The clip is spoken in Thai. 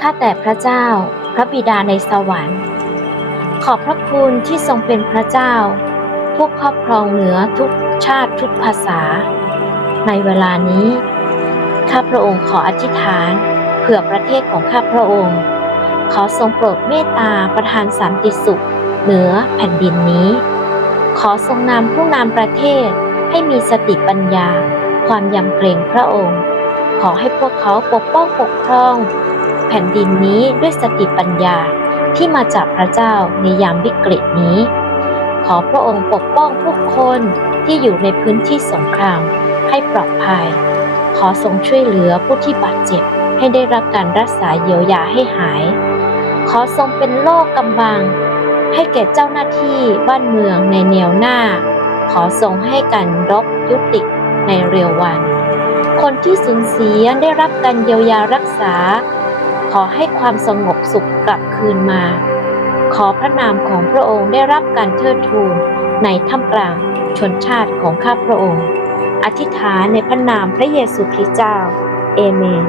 ข้าแต่พระเจ้า พระบิดาในสวรรค์ ขอบพระคุณที่ทรงเป็นพระเจ้า ผู้ครอบครองเหนือทุกชาติทุกภาษา ในเวลานี้ข้าพระองค์ขออธิษฐานเผื่อประเทศของข้าพระองค์ ขอทรงโปรดเมตตาประทานสันติสุข เหนือแผ่นดินนี้ ขอทรงนำผู้นำประเทศให้มีสติปัญญา ความยำเกรงพระองค์ ขอให้พวกเขาปกป้องปกครอง แผ่นดินนี้ด้วยสติปัญญาที่มาจากพระเจ้าในยามวิกฤตนี้ ขอพระองค์ปกป้องผู้คนที่อยู่ในพื้นที่สงครามให้ปลอดภัย ขอทรงช่วยเหลือผู้ที่บาดเจ็บให้ได้รับการรักษาเยียวยาให้หาย ขอทรงเป็นโลกกำบัง ให้แก่เจ้าหน้าที่บ้านเมืองในแนวหน้า ขอทรงให้การรบยุติในเร็ววัน คนที่สูญเสียได้รับการเยียวยารักษา ขอให้ความสงบสุขกลับคืนมา ขอพระนามของพระองค์ได้รับการเทิดทูนในท่ามกลางชนชาติของข้าพระองค์ อธิษฐานในพระนามพระเยซูคริสต์เจ้า เอเมน